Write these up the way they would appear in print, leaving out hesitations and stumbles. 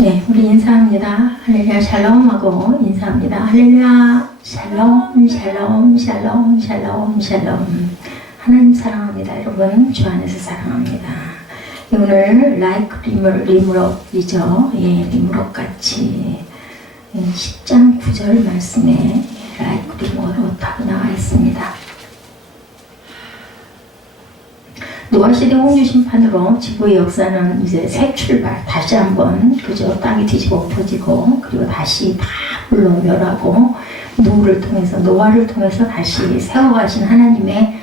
네, 우리 인사합니다. 할렐루야 샬롬하고 인사합니다. 할렐루야 샬롬 샬롬 샬롬 샬롬 샬롬. 하나님 사랑합니다. 여러분 주 안에서 사랑합니다. 오늘 like 리무록이죠. 예, 리무록같이 10장 9절 말씀에 like 리무록하고 나와 있습니다. 노아시대 홍주 심판으로 지구의 역사는 이제 새 출발, 다시 한번 그저 땅이 뒤집어 엎어지고 그리고 다시 다 불로 멸하고 노아를 통해서 다시 세워가신 하나님의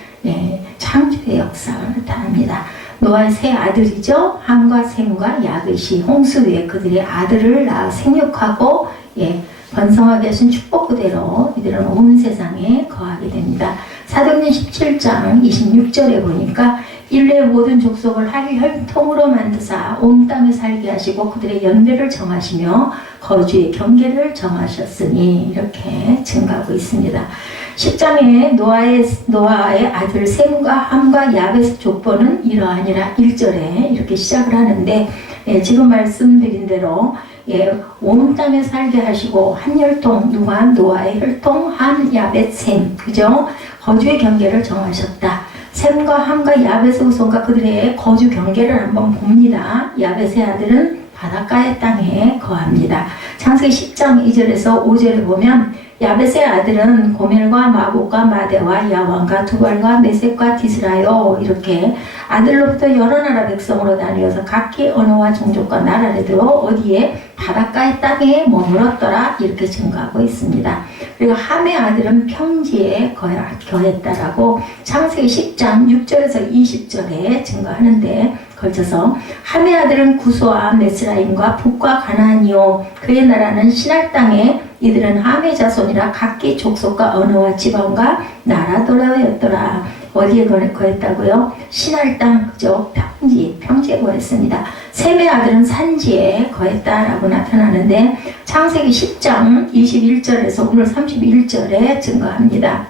창조의 역사가 나타납니다. 노아의 세 아들이죠. 함과 셈과 야벳이 홍수 위에 그들의 아들을 낳아 생육하고 번성하게 하신 축복 그대로 이들은 온 세상에 거하게 됩니다. 사도행전 17장 26절에 보니까 인류의 모든 족속을 한 혈통으로 만드사 온 땅에 살게 하시고 그들의 연배를 정하시며 거주의 경계를 정하셨으니 이렇게 증가하고 있습니다. 10장에 노아의 아들 셈과 함과 야벳의 족보는 이러하니라 1절에 이렇게 시작을 하는데 지금 말씀드린 대로 온 땅에 살게 하시고 한 혈통, 누가 노아의 혈통, 함, 야벳, 셈, 그죠? 거주의 경계를 정하셨다. 셈과 함과 야벳의 후손과 그들의 거주 경계를 한번 봅니다. 야벳의 아들은 바닷가의 땅에 거합니다. 창세기 10장 2절에서 5절을 보면 야벳의 아들은 고멜과 마곡과 마대와 야완과 두발과 메섹과 디스라요 이렇게 아들로부터 여러 나라 백성으로 나뉘어서 각기 언어와 종족과 나라들도 어디에 바닷가의 땅에 머물었더라 이렇게 증거하고 있습니다. 그리고 함의 아들은 평지에 거했다라고 창세기 10장 6절에서 20절에 증거하는데 걸쳐서 함의 아들은 구소와 메스라임과 북과 가나안이요 그의 나라는 시날 땅에 이들은 함의 자손이라 각기 족속과 언어와 지방과 나라더라였더라. 어디에 거했다고요? 시날 땅, 그죠? 평지에 거했습니다. 셈의 아들은 산지에 거했다라고 나타나는데 창세기 10장 21절에서 오늘 31절에 증거합니다.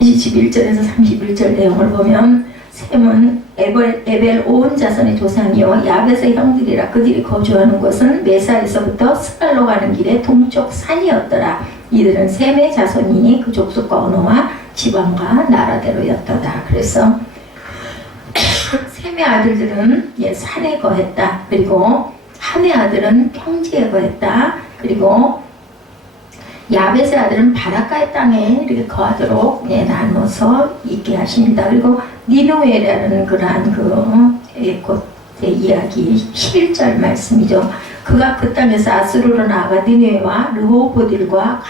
21절에서 31절 내용을 보면 셈은 에벨 온 자손의 조상이요 야벳의 형들이라 그들이 거주하는 곳은 메사에서부터 스갈로 가는 길의 동쪽 산이었더라. 이들은 셈의 자손이 그 족속과 언어와 지방과 나라대로였더라. 그래서 셈의 아들들은 산에 거했다. 그리고 함의 아들은 평지에 거했다. 그리고 야벳의 아들은 바닷가의 땅에 이렇게 거하도록 나눠서 있게 하십니다. 그리고 니느웨라는 그러한 곳의 이야기 11절 말씀이죠. 그가 그 땅에서 아수르로 나아가 니느웨와 르호보딜과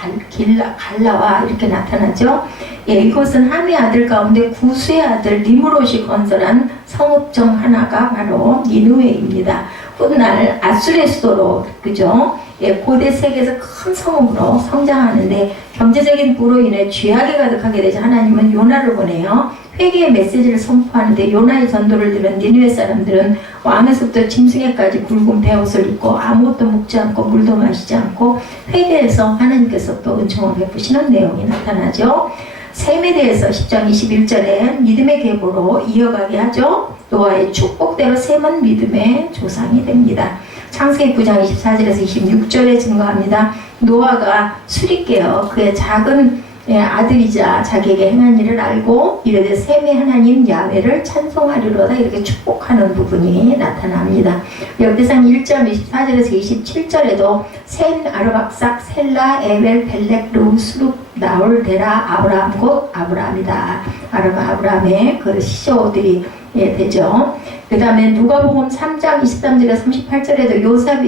갈라와 이렇게 나타나죠. 이곳은 함의 아들 가운데 구스의 아들 니므롯이 건설한 성읍 중 하나가 바로 니느웨입니다. 훗날 아수르의 수도로 그죠? 고대 세계에서 큰 성읍으로 성장하는데 경제적인 부로 인해 죄악이 가득하게 되자 하나님은 요나를 보내요. 회개의 메시지를 선포하는데 요나의 전도를 들은 니느웨 사람들은 왕에서부터 짐승에까지 굵은 베옷을 입고 아무것도 먹지 않고 물도 마시지 않고 회개해서 하나님께서 또 은총을 베푸시는 내용이 나타나죠. 셈에 대해서 10장 21절에 믿음의 계보로 이어가게 하죠. 노아의 축복대로 셈은 믿음의 조상이 됩니다. 창세기 9장 24절에서 26절에 증거합니다. 노아가 술이 깨어 그의 작은 아들이자 자기에게 행한 일을 알고 이르되 셈의 하나님 야훼를 찬송하리로다 이렇게 축복하는 부분이 나타납니다. 역대상 1장 24절에서 27절에도 셈, 아르박삭, 셀라, 에벨, 벨렉, 루, 수룹, 나올, 데라, 아브라함 곧 아브라함이다. 아브라함의 그 시조들이 되죠. 그 다음에 누가복음 3장 23절에서 38절에도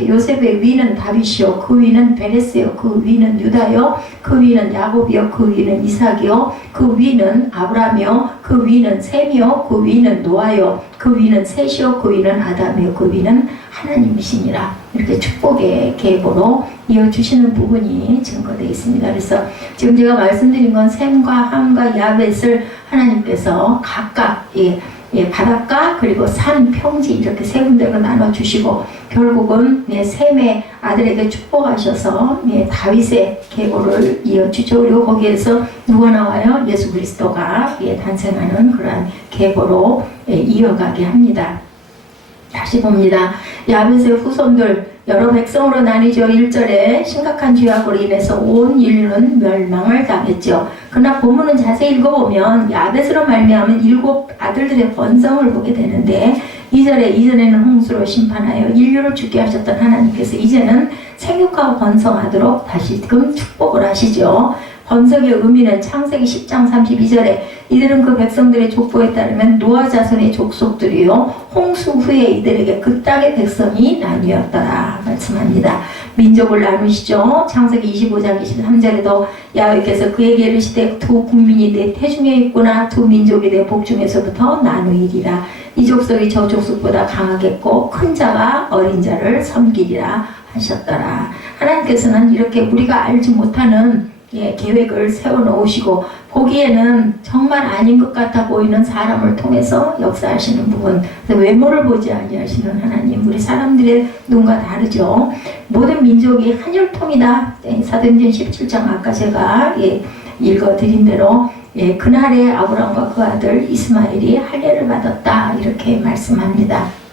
요셉의 위는 다윗이요 그 위는 베레스요 그 위는 유다요 그 위는 야곱이요 그 위는 이삭이요 그 위는 아브라함이요 그 위는 셈이요 그 위는 노아요 그 위는 셋이요 그 위는 아담이요 그 위는 하나님이시니라. 이렇게 축복의 계보로 이어주시는 부분이 증거되어 있습니다. 그래서 지금 제가 말씀드린 건 셈과 함과 야벳을 하나님께서 각각 바닷가 그리고 산, 평지 이렇게 세 군데로 나눠주시고 결국은 셈의 아들에게 축복하셔서 다윗의 계보를 이어주죠. 그리고 거기에서 누가 나와요? 예수 그리스도가 탄생하는 그러한 계보로 이어가게 합니다. 다시 봅니다. 야벳의 후손들 여러 백성으로 나뉘죠. 1절에 심각한 죄악으로 인해서 온 인류는 멸망을 당했죠. 그러나 본문은 자세히 읽어보면 야벳으로 말미암은 7 아들들의 번성을 보게 되는데 2절에 이전에는 홍수로 심판하여 인류를 죽게 하셨던 하나님께서 이제는 생육하고 번성하도록 다시금 축복을 하시죠. 번성의 의미는 창세기 10장 32절에 이들은 그 백성들의 족보에 따르면 노아 자손의 족속들이요 홍수 후에 이들에게 그 땅의 백성이 나뉘었더라 말씀합니다. 민족을 나누시죠. 창세기 25장 23절에도 야훼께서 그에게 이르시되 두 국민이 내 태중에 있구나 두 민족이 내 복중에서부터 나누이리라. 이 족속이 저 족속보다 강하겠고 큰 자가 어린 자를 섬기리라 하셨더라. 하나님께서는 이렇게 우리가 알지 못하는 계획을 세워놓으시고 보기에는 정말 아닌 것 같아 보이는 사람을 통해서 역사하시는 부분, 외모를 보지 아니하시는 하나님, 우리 사람들의 눈과 다르죠. 모든 민족이 한 혈통이다. 사도행전 17장 아까 제가 읽어드린 대로 그날에 아브라함과 그 아들 이스마엘이 할례를 받았다 이렇게 말씀합니다.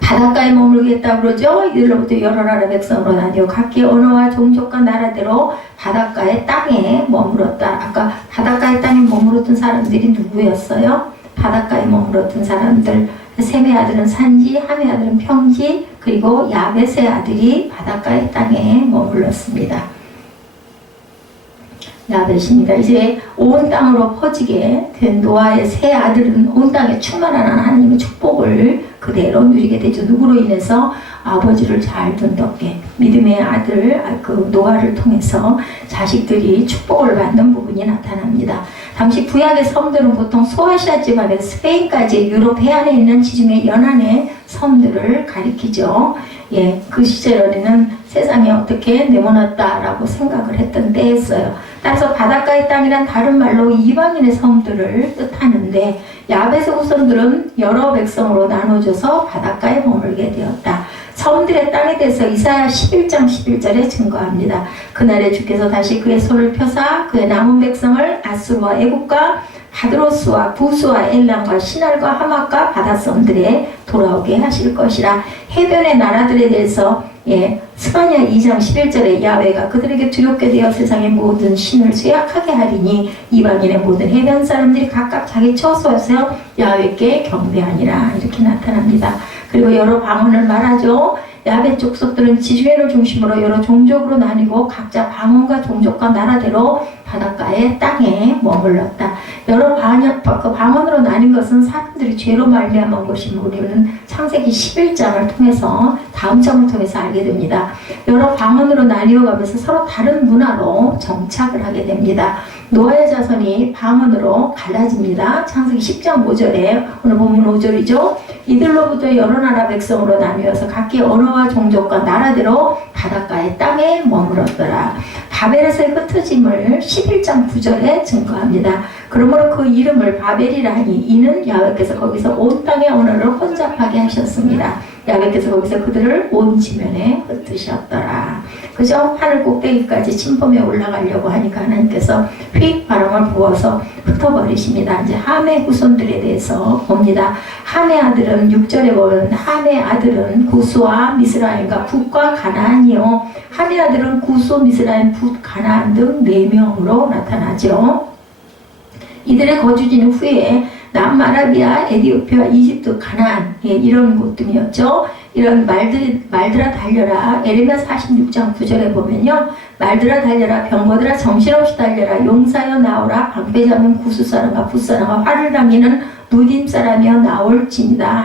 바닷가에 머물겠다 그러죠. 이들로부터 여러 나라 백성으로 나뉘어 각기 언어와 종족과 나라대로 바닷가의 땅에 머물었다. 아까 바닷가의 땅에 머물었던 사람들이 누구였어요? 바닷가에 머물었던 사람들, 셈의 아들은 산지, 함의 아들은 평지, 그리고 야벳의 아들이 바닷가의 땅에 머물렀습니다. 야벳입니다. 이제 온 땅으로 퍼지게 된 노아의 세 아들은 온 땅에 충만한 하나님의 축복을 그대로 누리게 되죠. 누구로 인해서? 아버지를 잘 둔덕게 믿음의 아들 그 노아를 통해서 자식들이 축복을 받는 부분이 나타납니다. 당시 구약의 섬들은 보통 소아시아 지방에서 스페인까지 유럽 해안에 있는 지중해 연안의 섬들을 가리키죠. 그 시절에는 세상에 어떻게 내모놨다라고 생각을 했던 때였어요. 따라서 바닷가의 땅이란 다른 말로 이방인의 섬들을 뜻하는데 야벳의 후손들은 여러 백성으로 나눠져서 바닷가에 머물게 되었다. 섬들의 땅에 대해서 이사야 11장 11절에 증거합니다. 그날에 주께서 다시 그의 손을 펴사 그의 남은 백성을 아수르와 애국과 바드로스와 부스와 엘람과 시날과 하맛과 바닷섬들에 돌아오게 하실 것이라. 해변의 나라들에 대해서 스바냐 2장 11절에 야훼가 그들에게 두렵게 되어 세상의 모든 신을 쇠약하게 하리니 이방인의 모든 해변 사람들이 각각 자기 처소에서 야훼께 경배하니라 이렇게 나타납니다. 그리고 여러 방언을 말하죠. 야벳 족속들은 지중해를 중심으로 여러 종족으로 나뉘고 각자 방언과 종족과 나라대로 바닷가의 땅에 머물렀다. 여러 방언으로 나뉜 것은 사람들이 죄로 말미암은 것임을 우리는 창세기 11장을 통해서 다음 장을 통해서 알게 됩니다. 여러 방언으로 나뉘어가면서 서로 다른 문화로 정착을 하게 됩니다. 노아의 자손이 방언으로 갈라집니다. 창세기 10장 5절에 오늘 본문 5절이죠. 이들로부터 여러 나라 백성으로 나뉘어서 각기 언어와 종족과 나라대로 바닷가의 땅에 머물었더라. 바벨에서의 흩어짐을 11장 9절에 증거합니다. 그러므로 그 이름을 바벨이라 하니 이는 야훼께서 거기서 온 땅의 언어를 혼잡하게 하셨습니다. 야훼께서 거기서 그들을 온 지면에 흩으셨더라. 그죠? 하늘 꼭대기까지 침범해 올라가려고 하니까 하나님께서 휙 바람을 부어서 흩어버리십니다. 이제 함의 후손들에 대해서 봅니다. 함의 아들은 6절에 보면 함의 아들은 구스와 미스라임과 붓과 가나안이요. 함의 아들은 구스, 미스라임, 붓, 가나안 등 4명으로 나타나죠. 이들의 거주지는 후에 남아라비아, 에디오피아, 이집트, 가나안 이런 곳들이었죠. 이런 말들아 달려라. 에레미야 46장 9절에 보면요. 말들아 달려라. 병거들아 정신없이 달려라. 용사여 나오라. 방패잡은 구스 사람과 붓 사람과 활을 당기는 누딤 사람이여 나올지니다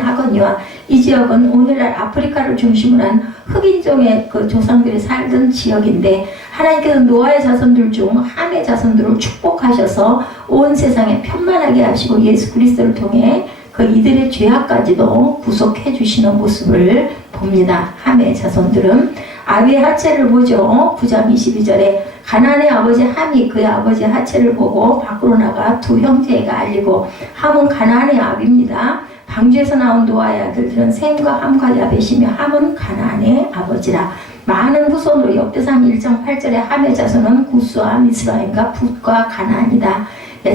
하거니와 이 지역은 오늘날 아프리카를 중심으로 한 흑인종의 그 조상들이 살던 지역인데 하나님께서 노아의 자손들 중 함의 자손들을 축복하셔서 온 세상에 편만하게 하시고 예수 그리스도를 통해 그 이들의 죄악까지도 구속해 주시는 모습을 봅니다. 함의 자손들은 아비의 하체를 보죠. 9장 22절에 가나안의 아버지 함이 그의 아버지 하체를 보고 밖으로 나가 두 형제가 알리고 함은 가나안의 아비입니다. 방주에서 나온 노아의 아들들은 셈과 함과 야벳이며 함은 가나안의 아버지라. 많은 후손으로 역대상 1장 8절에 함의 자손은 구스와 미스라임과 붓과 가나안이다.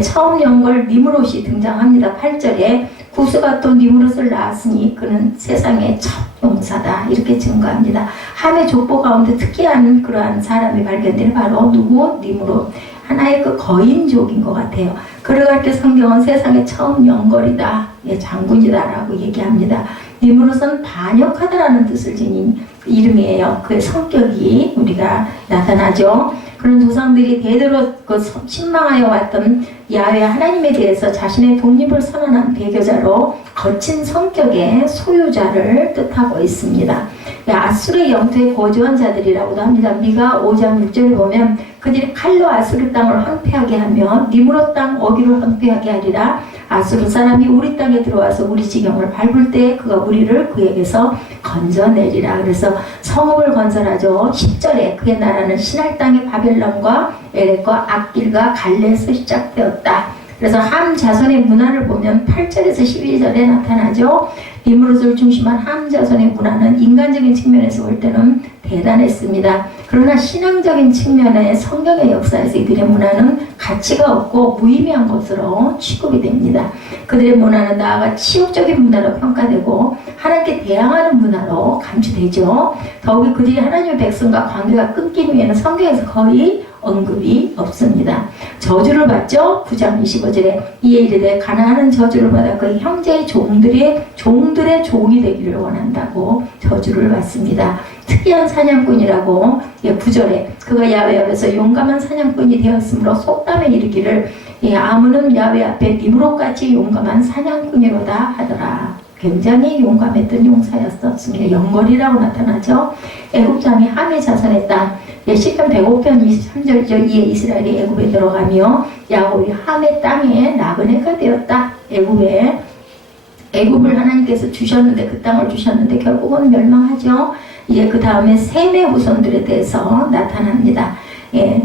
처음 연걸 니므롯이 등장합니다. 8절에 구스가 또 니무롯을 낳았으니 그는 세상의 첫 용사다. 이렇게 증거합니다. 함의 족보 가운데 특이한 그러한 사람이 발견되는 바로 누구? 니무롯. 하나의 그 거인족인 것 같아요. 그러갈 때 성경은 세상의 처음 영걸이다, 장군이다라고 얘기합니다. 니무롯은 반역하다라는 뜻을 지닌 이름이에요. 그의 성격이 우리가 나타나죠. 그런 조상들이 대대로 그 신망하여 왔던 야훼 하나님에 대해서 자신의 독립을 선언한 배교자로 거친 성격의 소유자를 뜻하고 있습니다. 아수르의 영토에 거주한 자들이라고도 합니다. 미가 5장 6절에 보면 그들이 칼로 아수르 땅을 황폐하게 하며 니무롯 땅 어귀를 황폐하게 하리라. 아수르 사람이 우리 땅에 들어와서 우리 지경을 밟을 때 그가 우리를 그에게서 건져내리라. 그래서 성읍을 건설하죠. 10절에 그의 나라는 신할 땅의 바벨론과 에렉과 악길과 갈레에서 시작되었다. 그래서 함 자손의 문화를 보면 8절에서 12절에 나타나죠. 니무롯을 중심한 함 자손의 문화는 인간적인 측면에서 볼 때는 대단했습니다. 그러나 신앙적인 측면의 성경의 역사에서 이들의 문화는 가치가 없고 무의미한 것으로 취급이 됩니다. 그들의 문화는 나아가 치욕적인 문화로 평가되고 하나님께 대항하는 문화로 간주되죠. 더욱이 그들이 하나님의 백성과 관계가 끊긴 후에는 성경에서 거의 언급이 없습니다. 저주를 받죠. 9장 25절에 이에 이르되 가나안은 저주를 받아 그의 형제의 종들의 종이 되기를 원한다고 저주를 받습니다. 특이한 사냥꾼이라고 9절에 그가 야훼 앞에서 용감한 사냥꾼이 되었으므로 속담에 이르기를 아문은 야훼 앞에 니무롯같이 용감한 사냥꾼이로다 하더라. 굉장히 용감했던 용사였었습니다. 영걸이라고 나타나죠. 애굽장이 함의 자손의 땅 시편 105편 23절이죠. 이에 이스라엘이 애굽에 들어가며 야곱이 함의 땅에 나그네가 되었다. 애굽을 하나님께서 주셨는데 그 땅을 주셨는데 결국은 멸망하죠. 그 다음에 셈의 후손들에 대해서 나타납니다.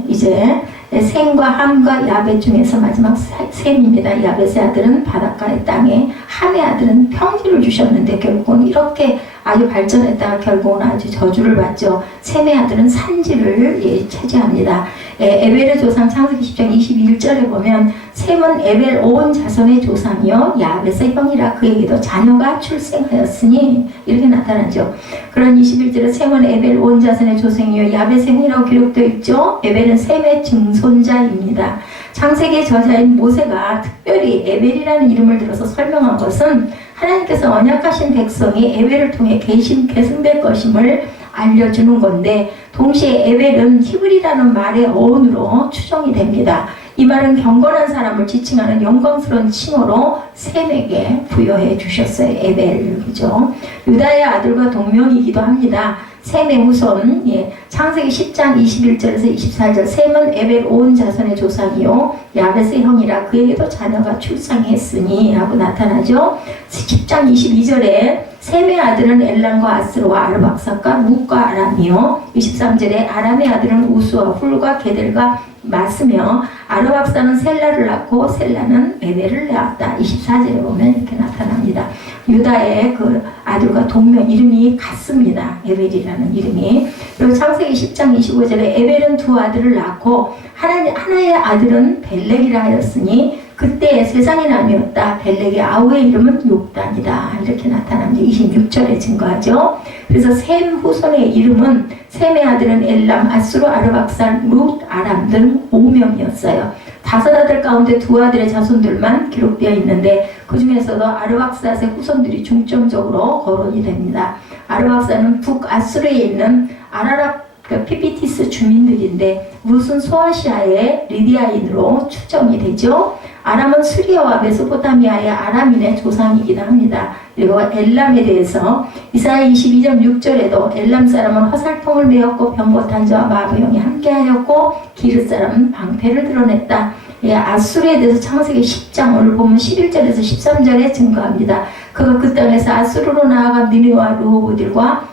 이제 셈과 함과 야벳 중에서 마지막 셈입니다. 야벳의 아들은 바닷가의 땅에, 함의 아들은 평지를 주셨는데 결국은 이렇게 아주 발전했다가 결국은 아주 저주를 받죠. 셈의 아들은 산지를 차지합니다. 에벨의 조상 창세기 10장 21절에 보면 셈은 에벨 온 자손의 조상이요 야벳의 형이라 그에게도 자녀가 출생하였으니 이렇게 나타나죠. 그런 21절에 셈은 에벨 온 자손의 조상이요 야벳의 형이라고 기록되어 있죠. 에벨은 셈의 증손자입니다. 창세기의 저자인 모세가 특별히 에벨이라는 이름을 들어서 설명한 것은 하나님께서 언약하신 백성이 에벨을 통해 계승될 것임을 알려주는 건데 동시에 에벨은 히브리라는 말의 어원으로 추정이 됩니다. 이 말은 경건한 사람을 지칭하는 영광스러운 칭호로 셈에게 부여해 주셨어요. 에벨, 그죠? 유다의 아들과 동명이기도 합니다. 셈의 후손, 창세기 10장 21절에서 24절 셈은 에벨 온 자손의 조상이요 야벳의 형이라 그에게도 자녀가 출생했으니 라고 나타나죠. 10장 22절에 셈의 아들은 엘람과 아스로와 아르박삭과 룻과 아람이요 23절에 아람의 아들은 우스와 훌과 게델과 마스며 아르박사는 셀라를 낳고 셀라는 에벨을 낳았다. 24절에 보면 이렇게 나타납니다. 유다의 그 아들과 동명 이름이 같습니다. 에벨이라는 이름이. 그리고 창세기 10장 25절에 에벨은 두 아들을 낳고 하나의 아들은 벨렉이라 하였으니 그때 세상이 나뉘었다. 벨렉의 아우의 이름은 욕단이다. 이렇게 나타납니다. 26절에 증거하죠. 그래서 셈 후손의 이름은 셈의 아들은 엘람, 아수르, 아르박산, 룻, 아람 등 5명이었어요. 5아들 가운데 2아들의 자손들만 기록되어 있는데 그 중에서도 아르박삿의 후손들이 중점적으로 거론이 됩니다. 아르박삿은 북아수르에 있는 아라락 피피티스 주민들인데 룻은 소아시아의 리디아인으로 추정이 되죠. 아람은 수리아와 메소포타미아의 아람인의 조상이기도 합니다. 그리고 엘람에 대해서 이사야 22장 6절에도 엘람 사람은 화살통을 메었고 병거탄저와 마부형이 함께하였고 기르 사람은 방패를 드러냈다. 아수르에 대해서 창세기 10장 오늘 보면 11절에서 13절에 증거합니다. 그가 그 땅에서 아수르로 나아가 니느웨와 르호보들과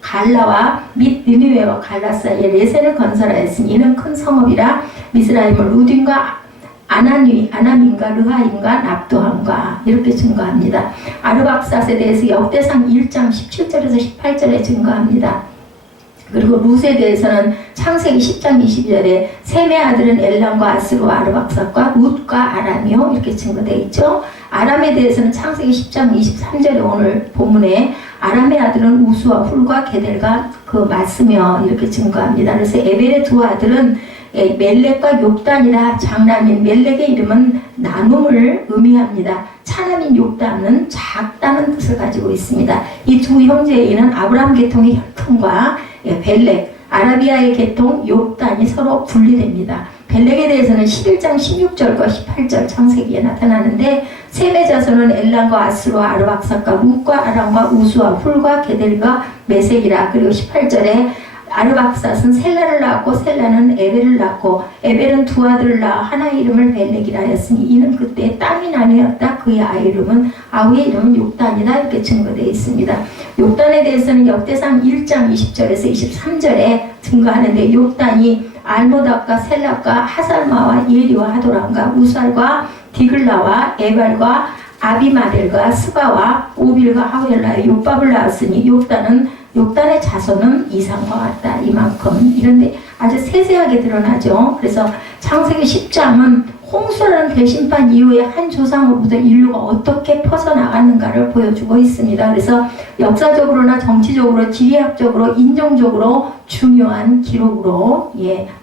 갈라와 및 니느웨와 갈라 사이에 레센을 건설하였으니 이는 큰 성읍이라 미스라임을 루딘과 아나민과 르하임과 납도함과 이렇게 증거합니다. 아르박삿에 대해서 역대상 1장 17절에서 18절에 증거합니다. 그리고 룻에 대해서는 창세기 10장 22절에 셈의 아들은 엘람과 아스루와 아르박삿과 룻과 아람이요 이렇게 증거되어 있죠. 아람에 대해서는 창세기 10장 23절에 오늘 본문에 아람의 아들은 우수와 훌과 게델과 그 맞으며 이렇게 증거합니다. 그래서 에벨의 두 아들은 멜렉과 욕단이라 장남인 멜렉의 이름은 나눔을 의미합니다. 차남인 욕단은 작다는 뜻을 가지고 있습니다. 이 두 형제의 이는 아브라함 계통의 혈통과 벨렉, 아라비아의 계통 욕단이 서로 분리됩니다. 벨렉에 대해서는 11장 16절과 18절 창세기에 나타나는데 셈의 자손은 엘람과 아스루와 아르박삭과 룻과 아람과 우수와 훌과 게델과 메색이라. 그리고 18절에 아르박삿은 셀라를 낳았고 셀라는 에벨을 낳고 에벨은 두 아들을 낳아 하나의 이름을 벨렉이라 하였으니 이는 그때 땅이 나뉘었다. 그의 아이 이름은 아우의 이름은 욕단이다. 이렇게 증거되어 있습니다. 욕단에 대해서는 역대상 1장 20절에서 23절에 증거하는데 욕단이 알모닥과 셀락과 하살마와 예리와 하도람과 우살과 디글라와 에발과 아비마델과 스바와 오빌과 하웰라의 욥밥을 낳았으니 욕단의 자손은 이상과 같다. 이만큼. 이런데 아주 세세하게 드러나죠. 그래서 창세기 10장은 홍수라는 대심판 이후에 한 조상으로부터 인류가 어떻게 퍼져나갔는가를 보여주고 있습니다. 그래서 역사적으로나 정치적으로, 지리학적으로, 인종적으로 중요한 기록으로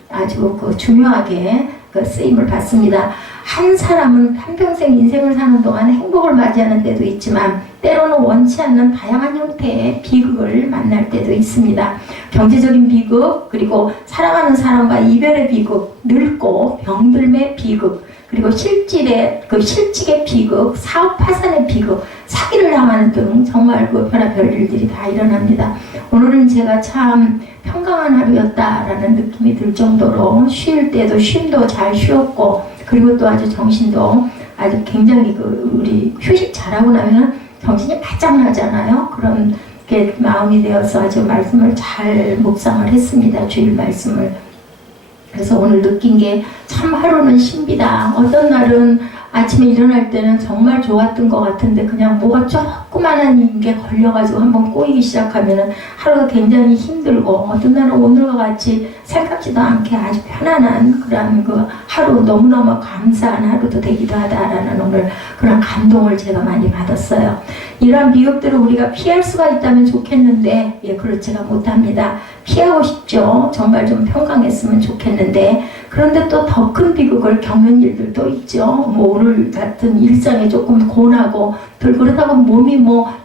아주 중요하게 쓰임을 받습니다. 한 사람은 한평생 인생을 사는 동안 행복을 맞이하는 때도 있지만 때로는 원치 않는 다양한 형태의 비극을 만날 때도 있습니다. 경제적인 비극, 그리고 사랑하는 사람과 이별의 비극, 늙고 병들매 비극, 그리고 실직의 비극, 사업 파산의 비극, 사기를 당하는 등 정말 별의별 일들이 다 일어납니다. 오늘은 제가 참 평강한 하루였다라는 느낌이 들 정도로 쉴 때도 쉼도 잘 쉬었고, 그리고 또 아주 정신도 아주 굉장히 우리 휴식 잘하고 나면 정신이 바짝 나잖아요. 그런 게 마음이 되어서 아주 말씀을 잘 묵상을 했습니다. 주일 말씀을. 그래서 오늘 느낀 게 참 하루는 신비다. 어떤 날은 아침에 일어날 때는 정말 좋았던 것 같은데 그냥 뭐가 조그만한 게 걸려가지고 한번 꼬이기 시작하면 하루가 굉장히 힘들고, 어떤 날은 오늘과 같이 생각지도 않게 아주 편안한 그런 하루, 너무너무 감사한 하루도 되기도 하다라는 오늘 그런 감동을 제가 많이 받았어요. 이러한 비극들을 우리가 피할 수가 있다면 좋겠는데 그렇지가 못합니다. 피하고 싶죠. 정말 좀 평강했으면 좋겠는데, 그런데 또 더 큰 비극을 겪는 일들도 있죠. 오늘 같은 일상에 조금 고나고 그렇다고 몸이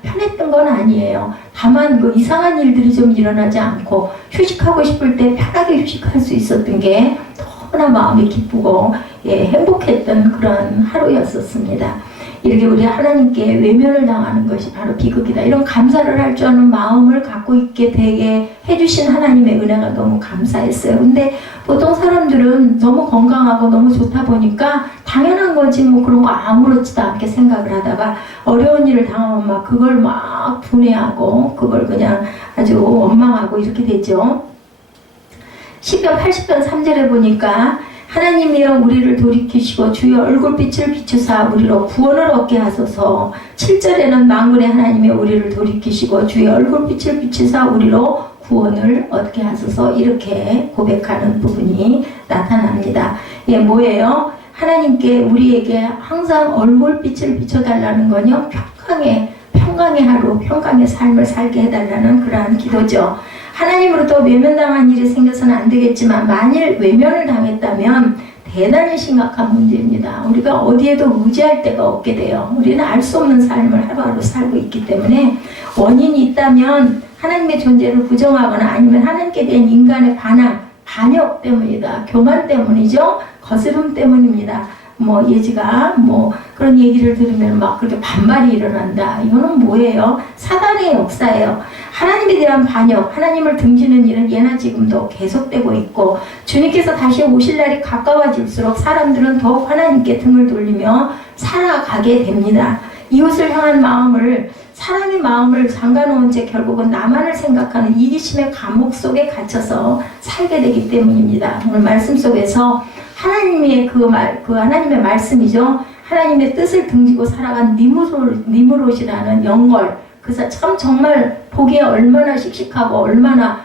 편했던 건 아니에요. 다만 이상한 일들이 좀 일어나지 않고 휴식하고 싶을 때 편하게 휴식할 수 있었던 게 너무나 마음이 기쁘고 행복했던 그런 하루였었습니다. 이렇게 우리 하나님께 외면을 당하는 것이 바로 비극이다. 이런 감사를 할 줄 아는 마음을 갖고 있게 되게 해주신 하나님의 은혜가 너무 감사했어요. 근데 보통 사람들은 너무 건강하고 너무 좋다 보니까 당연한 거지 그런 거 아무렇지도 않게 생각을 하다가 어려운 일을 당하면 그걸 분해하고 그걸 그냥 아주 원망하고 이렇게 되죠. 시편 80편 3절에 보니까 하나님이여 우리를 돌이키시고 주의 얼굴빛을 비추사 우리로 구원을 얻게 하소서. 7절에는 만군의 하나님이여 우리를 돌이키시고 주의 얼굴빛을 비추사 우리로 구원을 얻게 하소서. 이렇게 고백하는 부분이 나타납니다. 뭐예요? 하나님께 우리에게 항상 얼굴빛을 비춰달라는 건요, 평강의 하루, 평강의 삶을 살게 해달라는 그러한 기도죠. 하나님으로부터 외면당한 일이 생겨서는 안 되겠지만 만일 외면을 당했다면 대단히 심각한 문제입니다. 우리가 어디에도 의지할 데가 없게 돼요. 우리는 알 수 없는 삶을 하루하루 살고 있기 때문에 원인이 있다면 하나님의 존재를 부정하거나 아니면 하나님께 대한 인간의 반역 때문이다. 교만 때문이죠. 거스름 때문입니다. 예지가 그런 얘기를 들으면 그렇게 반발이 일어난다. 이거는 뭐예요? 사단의 역사예요. 하나님에 대한 반역, 하나님을 등지는 일은 예나 지금도 계속되고 있고, 주님께서 다시 오실 날이 가까워질수록 사람들은 더욱 하나님께 등을 돌리며 살아가게 됩니다. 이웃을 향한 마음을, 사람의 마음을 잠가놓은 채 결국은 나만을 생각하는 이기심의 감옥 속에 갇혀서 살게 되기 때문입니다. 오늘 말씀 속에서 하나님의 하나님의 말씀이죠. 하나님의 뜻을 등지고 살아간 니무롯이라는 영걸, 참 정말 보기에 얼마나 씩씩하고 얼마나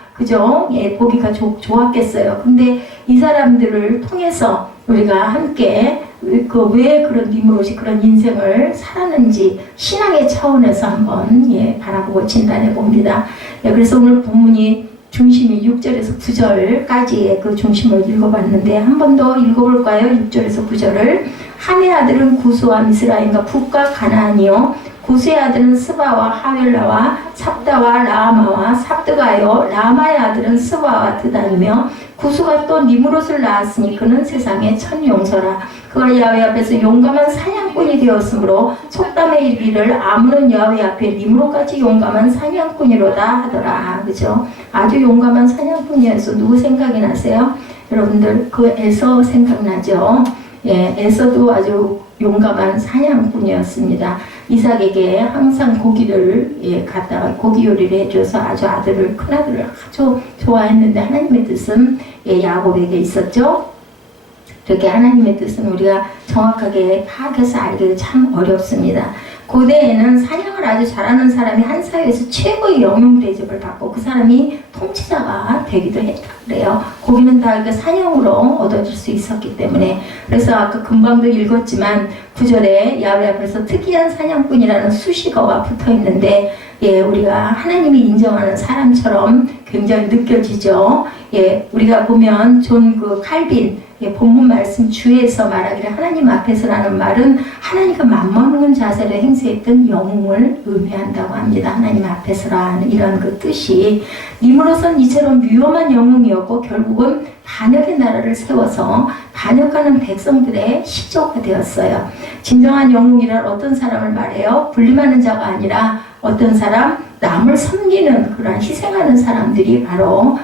보기가 좋았겠어요. 근데 이 사람들을 통해서 우리가 함께 왜 그런 니무롯이 그런 인생을 살았는지 신앙의 차원에서 한번 바라보고 진단해 봅니다. 그래서 오늘 본문이 중심이 6절에서 9절까지의 그 중심을 읽어봤는데 한 번 더 읽어볼까요? 6절에서 9절을. 함의 아들은 구스와 미스라임과 북과 가나안이요 구스의 아들은 스바와 하웰라와 삽다와 라마와 삽드가요 라마의 아들은 스바와 드단이며 구스가 또 니무롯을 낳았으니 그는 세상의 첫 용서라. 그가 야훼 앞에서 용감한 사냥꾼이 되었으므로 속담에 이르기를 아무는 야훼 앞에 니무롯같이 용감한 사냥꾼이로다 하더라. 그죠? 아주 용감한 사냥꾼이어서 누구 생각이 나세요? 여러분들 그 에서 생각나죠? 에서도 아주 용감한 사냥꾼이었습니다. 이삭에게 항상 고기를 갖다가 고기 요리를 해줘서 아주 아들을 큰아들을 아주 좋아했는데 하나님의 뜻은 야곱에게 있었죠. 이렇게 하나님의 뜻은 우리가 정확하게 파악해서 알기가 참 어렵습니다. 고대에는 사냥을 아주 잘하는 사람이 한 사회에서 최고의 영웅 대접을 받고 그 사람이 통치자가 되기도 했다 그래요. 고기는 다 그 사냥으로 얻어질 수 있었기 때문에. 그래서 아까 금방도 읽었지만 9절에 야훼 앞에서 특이한 사냥꾼이라는 수식어가 붙어 있는데 우리가 하나님이 인정하는 사람처럼 굉장히 느껴지죠. 우리가 보면 존 칼빈 본문 말씀 주에서 말하기를 하나님 앞에서라는 말은 하나님과 맞먹는 자세로 행세했던 영웅을 의미한다고 합니다. 하나님 앞에서라는 이런 그 뜻이. 니무롯은 이처럼 위험한 영웅이었고 결국은 반역의 나라를 세워서 반역하는 백성들의 시조가 되었어요. 진정한 영웅이란 어떤 사람을 말해요? 군림하는 자가 아니라 어떤 사람? 남을 섬기는 그런 희생하는 사람들이 바로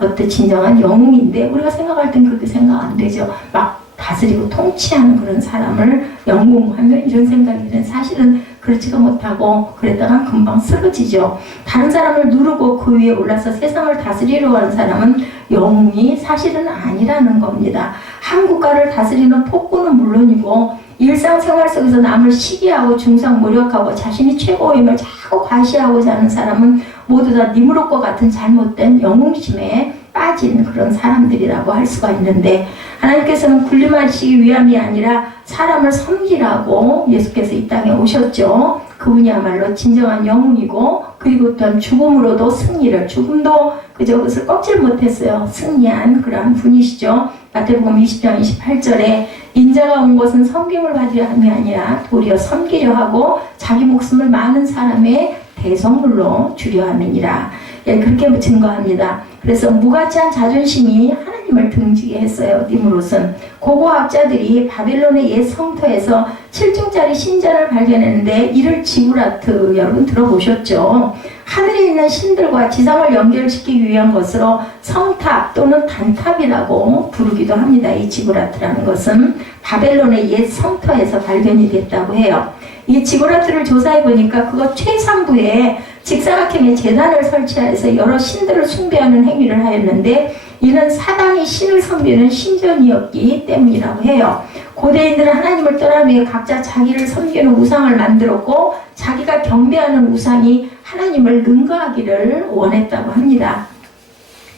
어떤 진정한 영웅인데 우리가 생각할 땐 그렇게 생각 안 되죠. 막 다스리고 통치하는 그런 사람을 영웅하면 이런 생각이 드는 사실은 그렇지가 못하고 그랬다가 금방 쓰러지죠. 다른 사람을 누르고 그 위에 올라서 세상을 다스리려고 하는 사람은 영웅이 사실은 아니라는 겁니다. 한 국가를 다스리는 폭군은 물론이고 일상생활 속에서 남을 시기하고 중상모략하고 자신이 최고임을 자꾸 과시하고자 하는 사람은 모두 다 니무롯과 같은 잘못된 영웅심에 빠진 그런 사람들이라고 할 수가 있는데 하나님께서는 군림하시기 위함이 아니라 사람을 섬기라고 예수께서 이 땅에 오셨죠. 그분이야말로 진정한 영웅이고 그리고 또한 죽음으로도 승리를 죽음도 그저 그것을 꺾질 못했어요. 승리한 그러한 분이시죠. 마태복음 20장 28절에 인자가 온 것은 섬김을 받으려 함이 아니라 도리어 섬기려 하고 자기 목숨을 많은 사람의 대성물로 주려 함이니라. 그렇게 증거합니다. 그래서 무가치한 자존심이 하나님을 등지게 했어요. 니무롯은 고고학자들이 바벨론의 옛 성터에서 7층짜리 신전을 발견했는데 이를 지구라트 여러분 들어보셨죠? 하늘에 있는 신들과 지상을 연결시키기 위한 것으로 성탑 또는 단탑이라고 부르기도 합니다. 이 지구라트라는 것은 바벨론의 옛 성터에서 발견이 됐다고 해요. 이 지구라트를 조사해 보니까 그것 최상부에 직사각형의 제단을 설치해서 여러 신들을 숭배하는 행위를 하였는데 이는 사당이 신을 섬기는 신전이었기 때문이라고 해요. 고대인들은 하나님을 떠난 후에 각자 자기를 섬기는 우상을 만들었고 자기가 경배하는 우상이 하나님을 능가하기를 원했다고 합니다.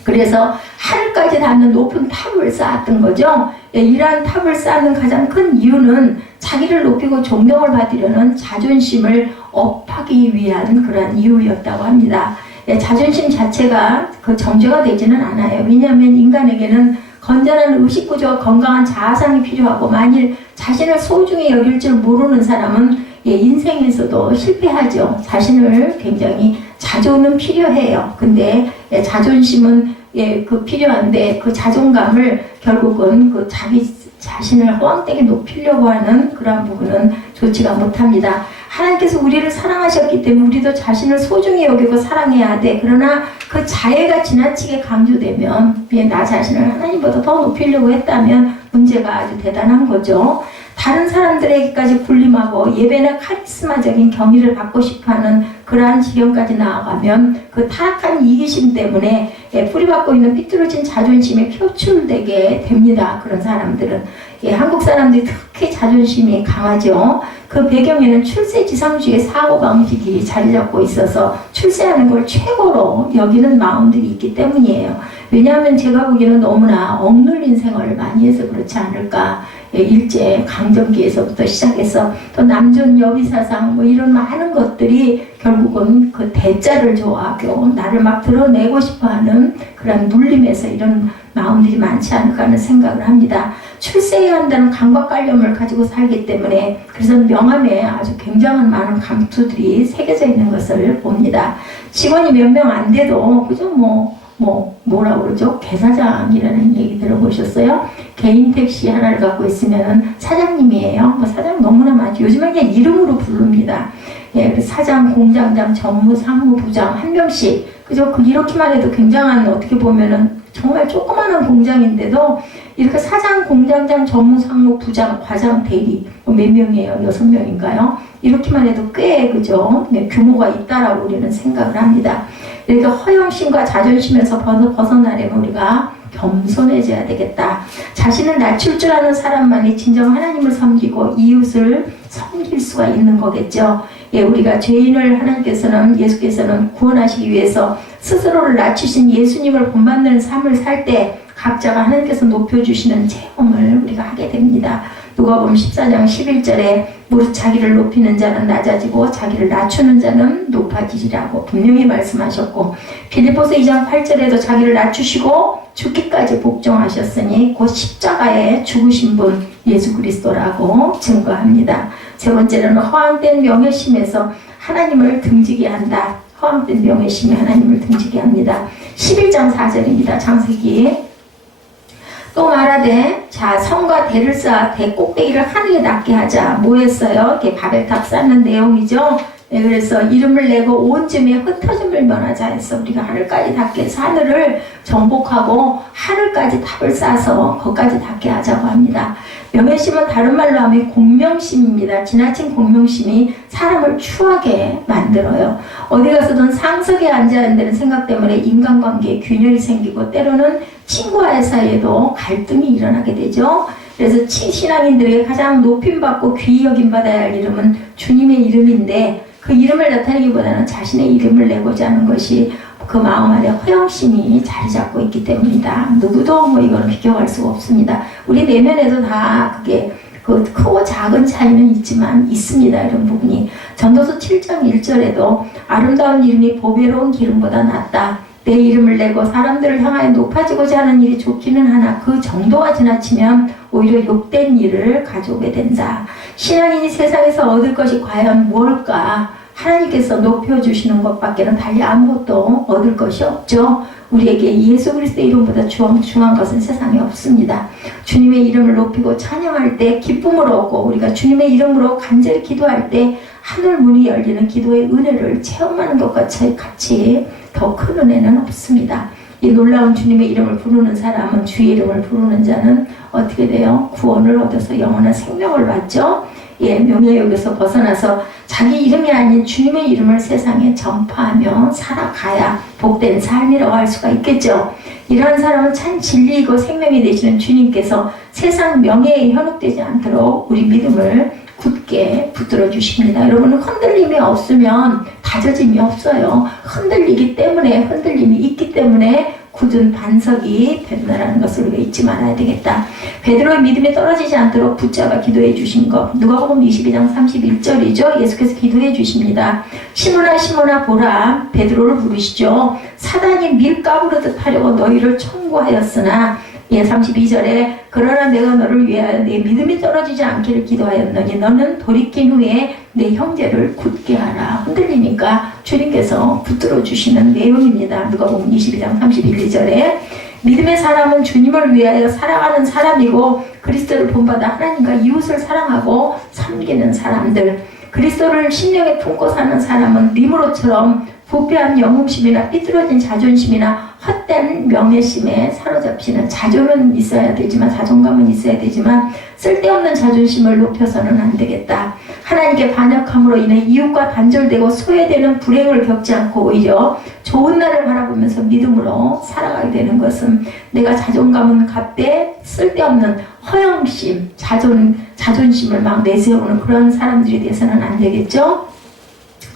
그래서 하늘까지 닿는 높은 탑을 쌓았던 거죠. 이러한 탑을 쌓는 가장 큰 이유는 자기를 높이고 존경을 받으려는 자존심을 업하기 위한 그런 이유였다고 합니다. 자존심 자체가 그 정죄가 되지는 않아요. 왜냐하면 인간에게는 건전한 의식구조와 건강한 자아상이 필요하고 만일 자신을 소중히 여길 줄 모르는 사람은 인생에서도 실패하죠. 자신을 굉장히 자존은 필요해요. 근데 자존심은 그 필요한데 그 자존감을 결국은 그 자기 자신을 허황되게 높이려고 하는 그런 부분은 좋지가 못합니다. 하나님께서 우리를 사랑하셨기 때문에 우리도 자신을 소중히 여기고 사랑해야 돼. 그러나 그 자애가 지나치게 강조되면 나 자신을 하나님보다 더 높이려고 했다면 문제가 아주 대단한 거죠. 다른 사람들에게까지 군림하고 예배나 카리스마적인 경의를 받고 싶어하는 그러한 지경까지 나아가면 그 타락한 이기심 때문에 뿌리박고 있는 삐뚤어진 자존심이 표출되게 됩니다. 그런 사람들은 한국 사람들이 특히 자존심이 강하죠. 그 배경에는 출세지상주의 사고방식이 자리 잡고 있어서 출세하는 걸 최고로 여기는 마음들이 있기 때문이에요. 왜냐하면 제가 보기에는 너무나 억눌린 생활을 많이 해서 그렇지 않을까. 일제 강점기에서부터 시작해서 또 남존 여비사상 뭐 이런 많은 것들이 결국은 그 대자를 좋아하고 나를 막 드러내고 싶어하는 그런 눌림에서 이런 마음들이 많지 않을까 하는 생각을 합니다. 출세해야 한다는 강박관념을 가지고 살기 때문에 그래서 명함에 아주 굉장한 많은 감투들이 새겨져 있는 것을 봅니다. 직원이 몇 명 안 돼도 그죠 뭐라고 그러죠? 개사장이라는 얘기 들어보셨어요? 개인 택시 하나를 갖고 있으면 사장님이에요. 뭐 사장 너무나 많죠. 요즘은 그냥 이름으로 부릅니다. 예, 사장, 공장장, 전무, 상무, 부장 한 명씩 그죠? 이렇게만 해도 굉장한 어떻게 보면은 정말 조그마한 공장인데도 이렇게 사장, 공장장, 전무, 상무, 부장, 과장, 대리 몇 명이에요? 6명인가요? 이렇게만 해도 꽤 그죠? 네, 규모가 있다라고 우리는 생각을 합니다. 이렇게 허영심과 자존심에서 벗어나려면 우리가 겸손해져야 되겠다. 자신을 낮출 줄 아는 사람만이 진정 하나님을 섬기고 이웃을 섬길 수가 있는 거겠죠. 예, 우리가 죄인을 예수께서는 구원하시기 위해서 스스로를 낮추신 예수님을 본받는 삶을 살 때 각자가 하나님께서 높여주시는 체험을 우리가 하게 됩니다. 누가복음 14장 11절에 무릇 자기를 높이는 자는 낮아지고 자기를 낮추는 자는 높아지리라고 분명히 말씀하셨고, 빌립보서 2장 8절에도 자기를 낮추시고 죽기까지 복종하셨으니 곧 십자가에 죽으신 분 예수 그리스도라고 증거합니다. 세 번째로는 허황된 명예심에서 하나님을 등지게 한다. 허황된 명예심이 하나님을 등지게 합니다. 11장 4절입니다. 창세기. 또 말하되 자 성과 대를 쌓아 대 꼭대기를 하늘에 닿게 하자. 뭐 했어요? 이렇게 바벨탑 쌓는 내용이죠. 네, 그래서 이름을 내고 온 쯤에 흩어짐을 면하자 해서 우리가 하늘까지 닿게 해서 하늘을 정복하고 하늘까지 탑을 쌓아서 거기까지 닿게 하자고 합니다. 명예심은 다른 말로 하면 공명심입니다. 지나친 공명심이 사람을 추하게 만들어요. 어디 가서든 상석에 앉아야 한다는 생각 때문에 인간관계에 균열이 생기고 때로는 친구와의 사이에도 갈등이 일어나게 되죠. 그래서 신앙인들에게 가장 높임받고 귀히 여김받아야 할 이름은 주님의 이름인데 그 이름을 나타내기보다는 자신의 이름을 내고자 하는 것이 그 마음 안에 허영심이 자리 잡고 있기 때문이다. 누구도 뭐 이거는 비교할 수가 없습니다. 우리 내면에도 다 그게 그 크고 작은 차이는 있지만 있습니다. 이런 부분이. 전도서 7장 1절에도 아름다운 이름이 보배로운 기름보다 낫다. 내 이름을 내고 사람들을 향하여 높아지고자 하는 일이 좋기는 하나 그 정도가 지나치면 오히려 욕된 일을 가져오게 된다. 신앙인이 세상에서 얻을 것이 과연 뭘까? 하나님께서 높여주시는 것밖에는 달리 아무것도 얻을 것이 없죠. 우리에게 예수 그리스도의 이름보다 중요한 것은 세상에 없습니다. 주님의 이름을 높이고 찬양할 때 기쁨을 얻고 우리가 주님의 이름으로 간절히 기도할 때 하늘 문이 열리는 기도의 은혜를 체험하는 것과 같이 더 큰 은혜는 없습니다. 이 놀라운 주님의 이름을 부르는 사람은 주의 이름을 부르는 자는 어떻게 돼요? 구원을 얻어서 영원한 생명을 받죠. 예, 명예욕에서 벗어나서 자기 이름이 아닌 주님의 이름을 세상에 전파하며 살아가야 복된 삶이라고 할 수가 있겠죠. 이러한 사람은 참 진리이고 생명이 되시는 주님께서 세상 명예에 현혹되지 않도록 우리 믿음을 굳게 붙들어 주십니다. 여러분, 흔들림이 없으면 다져짐이 없어요. 흔들림이 있기 때문에 굳은 반석이 된다는 것을 우리가 잊지 말아야 되겠다. 베드로의 믿음이 떨어지지 않도록 붙잡아 기도해 주신 것. 누가복음 22장 31절이죠. 예수께서 기도해 주십니다. 시몬아 시몬아 보라. 베드로를 부르시죠. 사단이 밀 까부르듯 하려고 너희를 청구하였으나 32절에 그러나 내가 너를 위하여 내 믿음이 떨어지지 않기를 기도하였노니 너는 돌이킨 후에 내 형제를 굳게 하라. 흔들리니까 주님께서 붙들어 주시는 내용입니다. 누가복음 22장 31절에 믿음의 사람은 주님을 위하여 살아가는 사람이고 그리스도를 본받아 하나님과 이웃을 사랑하고 섬기는 사람들. 그리스도를 심령에 품고 사는 사람은 니무롯처럼 부패한 영웅심이나 삐뚤어진 자존심이나 헛된 명예심에 사로잡히는 자존은 있어야 되지만 자존감은 있어야 되지만 쓸데없는 자존심을 높여서는 안 되겠다. 하나님께 반역함으로 인해 이웃과 단절되고 소외되는 불행을 겪지 않고 오히려 좋은 날을 바라보면서 믿음으로 살아가게 되는 것은 내가 자존감은 갓되 쓸데없는 허영심, 자존심을 막 내세우는 그런 사람들이 돼서는 안 되겠죠.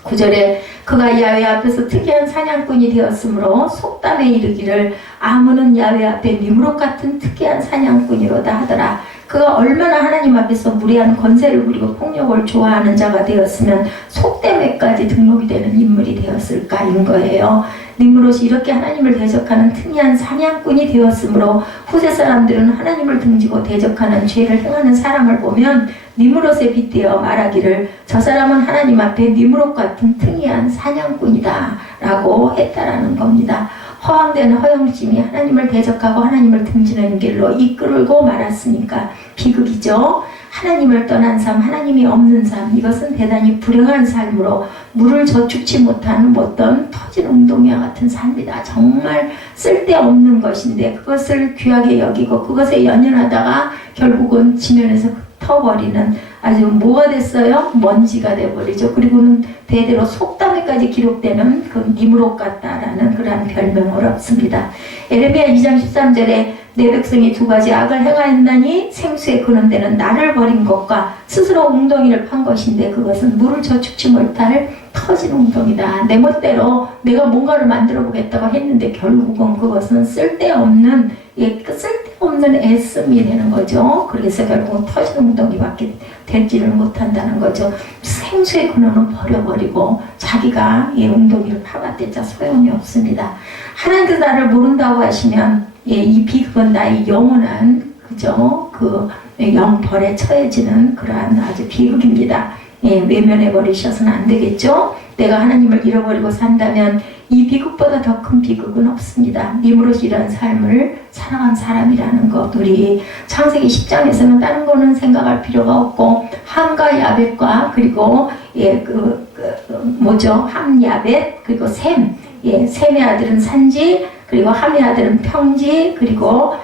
9절에 그가 야훼 앞에서 특이한 사냥꾼이 되었으므로 속담에 이르기를 아무는 야훼 앞에 니무롯 같은 특이한 사냥꾼이로다 하더라. 그가 얼마나 하나님 앞에서 무례한 권세를 부리고 폭력을 좋아하는 자가 되었으면 속되매까지 등록이 되는 인물이 되었을까인 거예요. 니므롯이 이렇게 하나님을 대적하는 특이한 사냥꾼이 되었으므로 후세 사람들은 하나님을 등지고 대적하는 죄를 행하는 사람을 보면 니므롯에 빗대어 말하기를 저 사람은 하나님 앞에 니므롯 같은 특이한 사냥꾼이다 라고 했다라는 겁니다. 허황된 허영심이 하나님을 대적하고 하나님을 등지는 길로 이끌고 말았으니까 비극이죠. 하나님을 떠난 삶, 하나님이 없는 삶, 이것은 대단히 불행한 삶으로 물을 저축치 못하는 어떤 터진 웅덩이와 같은 삶이다. 정말 쓸데없는 것인데 그것을 귀하게 여기고 그것에 연연하다가 결국은 지면에서 흩어버리는 아주 뭐가 됐어요? 먼지가 돼버리죠. 그리고는 대대로 속담에까지 기록되는 그 니므롯 같다라는 그러한 별명을 얻습니다. 에레미야 2장 13절에 내 백성이 두 가지 악을 행하였나니 생수에 근원되는 나를 버린 것과 스스로 웅덩이를 판 것인데 그것은 물을 저축치 못할 터진 웅덩이다. 내 멋대로 내가 뭔가를 만들어 보겠다고 했는데 결국은 그것은 쓸데없는 애씀이 되는 거죠. 그래서 결국은 터진 웅덩이밖에 되지를 못한다는 거죠. 생수의 근원은 버려버리고 자기가 웅덩이를 파봤대자 소용이 없습니다. 하나님께서 나를 모른다고 하시면 이 비극은 나의 영원한 그죠? 그 영벌에 처해지는 그러한 아주 비극입니다. 외면해 버리셔서는 안 되겠죠? 내가 하나님을 잃어버리고 산다면 이 비극보다 더 큰 비극은 없습니다. 니므롯이 이런 삶을 살아간 사람이라는 것. 우리 창세기 10장에서는 다른 거는 생각할 필요가 없고 함과 야벳과 그리고 함 야벳 그리고 셈. 셈의 아들은 산지 그리고 함의 아들은 평지 그리고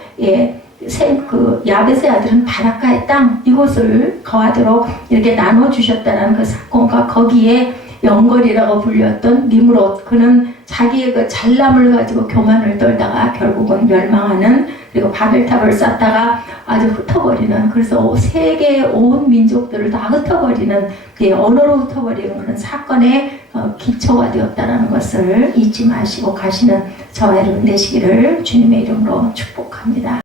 야벳의 아들은 바라카의 땅 이곳을 거하도록 이렇게 나눠주셨다는 그 사건과 거기에 영걸이라고 불렸던 니므롯 그는 자기의 그 잘남을 가지고 교만을 떨다가 결국은 멸망하는 그리고 바벨탑을 쌓다가 아주 흩어버리는 그래서 세계의 온 민족들을 다 흩어버리는 언어로 흩어버리는 그런 사건의 기초가 되었다는 것을 잊지 마시고 가시는 저와 여러분 되시기를 주님의 이름으로 축복합니다.